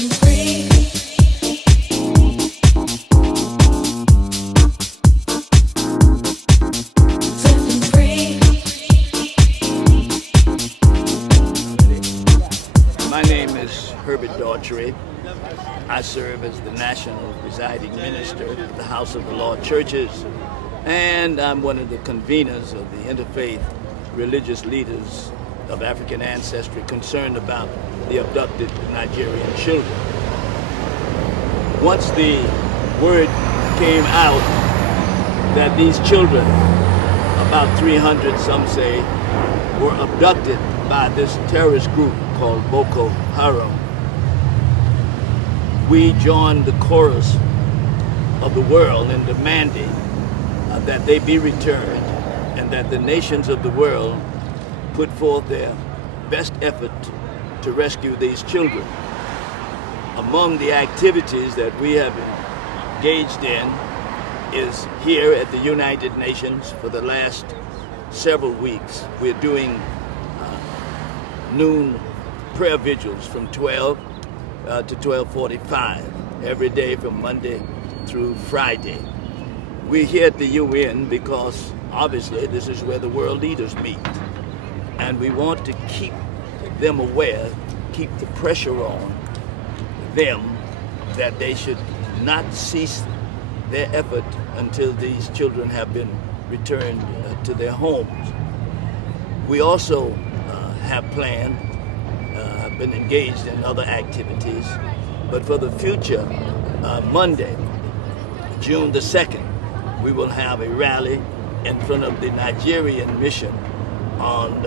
My name is Herbert Daughtry. I serve as the National Presiding Minister of the House of the Lord Churches, and I'm one of the conveners of the interfaith religious leaders of African ancestry concerned about the abducted Nigerian children. Once the word came out that these children, about 300 some say, were abducted by this terrorist group called Boko Haram, we joined the chorus of the world in demanding that they be returned and that the nations of the world put forth their best effort to rescue these children. Among the activities that we have engaged in is here at the United Nations for the last several weeks. We're doing noon prayer vigils from 12 to 12:45 every day from Monday through Friday. We're here at the UN because obviously this is where the world leaders meet, and we want to keep them aware, keep the pressure on them that they should not cease their effort until these children have been returned to their homes. We also have planned, have been engaged in other activities, but for the future, Monday, June the 2nd, we will have a rally in front of the Nigerian mission on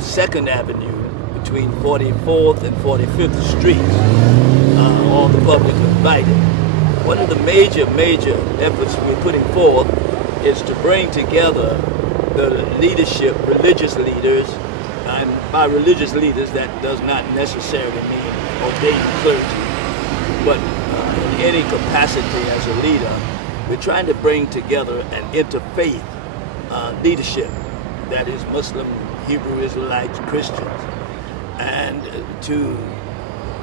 2nd Avenue between 44th and 45th Streets. All the public invited. One of the major efforts we're putting forth is to bring together the leadership, religious leaders, and by religious leaders that does not necessarily mean ordained clergy, but in any capacity as a leader, we're trying to bring together an interfaith leadership, that is Muslim, Hebrew Israelites, Christians, and to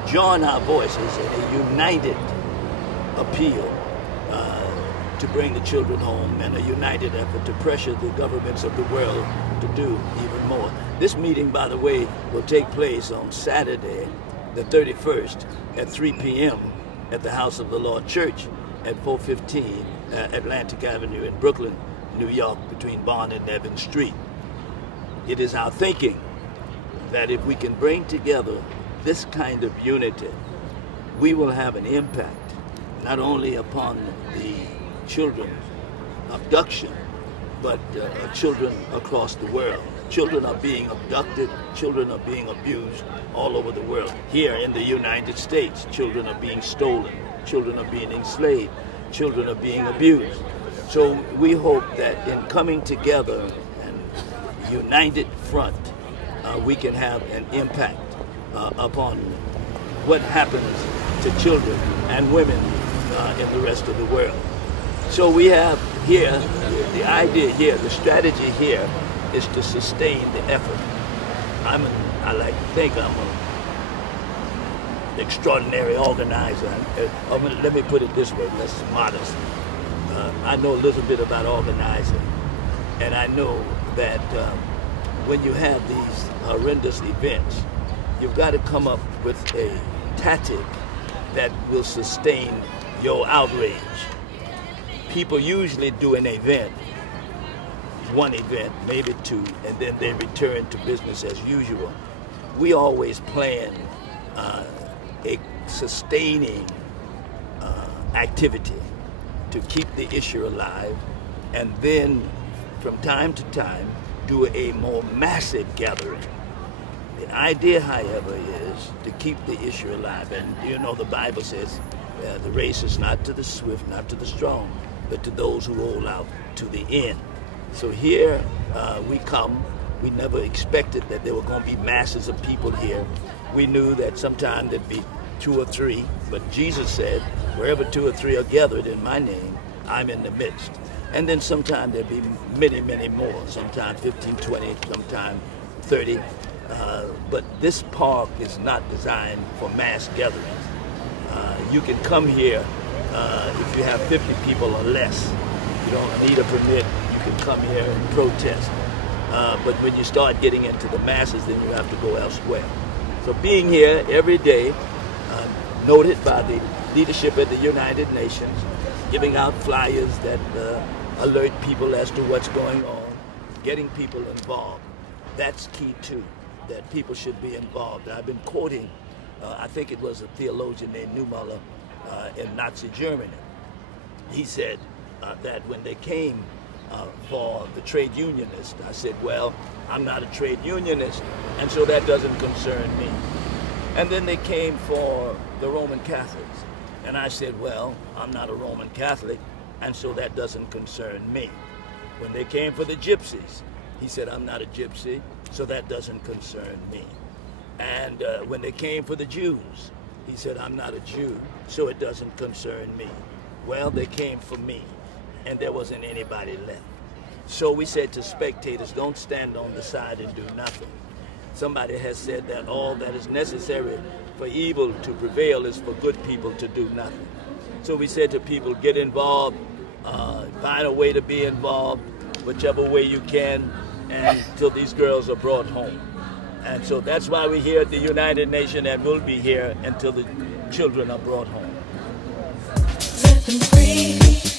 join our voices in a united appeal to bring the children home, and a united effort to pressure the governments of the world to do even more. This meeting, by the way, will take place on Saturday, the 31st at 3 p.m. at the House of the Lord Church at 415 Atlantic Avenue in Brooklyn, New York, between Bond and Nevin Street. It is our thinking that if we can bring together this kind of unity, we will have an impact not only upon the children's abduction, but children across the world. Children are being abducted, children are being abused all over the world. Here in the United States, children are being stolen, children are being enslaved, children are being abused. So we hope that in coming together and united front, we can have an impact upon what happens to children and women in the rest of the world. So we have here, the idea here, the strategy here is to sustain the effort. I like to think I'm an extraordinary organizer. Let me put it this way, that's modest. I know a little bit about organizing, and I know that when you have these horrendous events, you've got to come up with a tactic that will sustain your outrage. People usually do an event, one event, maybe two, and then they return to business as usual. We always plan a sustaining activity to keep the issue alive, and then from time to time do a more massive gathering. The idea, however, is to keep the issue alive. And you know the Bible says the race is not to the swift, not to the strong, but to those who hold out to the end. So here we come. We never expected that there were going to be masses of people here. We knew that sometime there'd be 2 or 3, but Jesus said, wherever 2 or 3 are gathered in my name, I'm in the midst. And then sometime there'll be many more, sometime 15, 20, sometime 30. But this park is not designed for mass gatherings. You can come here if you have 50 people or less. You don't need a permit. You can come here and protest. But when you start getting into the masses, then you have to go elsewhere. So being here every day, noted by the leadership at the United Nations, giving out flyers that alert people as to what's going on, getting people involved. That's key too, that people should be involved. I've been quoting, I think it was a theologian named Neumüller in Nazi Germany. He said that when they came for the trade unionist, I said, well, I'm not a trade unionist, and so that doesn't concern me. And then they came for the Roman Catholics, and I said, well, I'm not a Roman Catholic, and so that doesn't concern me. When they came for the gypsies, he said, I'm not a gypsy, so that doesn't concern me. And when they came for the Jews, he said, I'm not a Jew, so it doesn't concern me. Well, they came for me, and there wasn't anybody left. So we said to spectators, don't stand on the side and do nothing. Somebody has said that all that is necessary for evil to prevail is for good people to do nothing. So we said to people, get involved, find a way to be involved, whichever way you can, until these girls are brought home. And so that's why we're here at the United Nations, and we'll be here until the children are brought home. Set them free.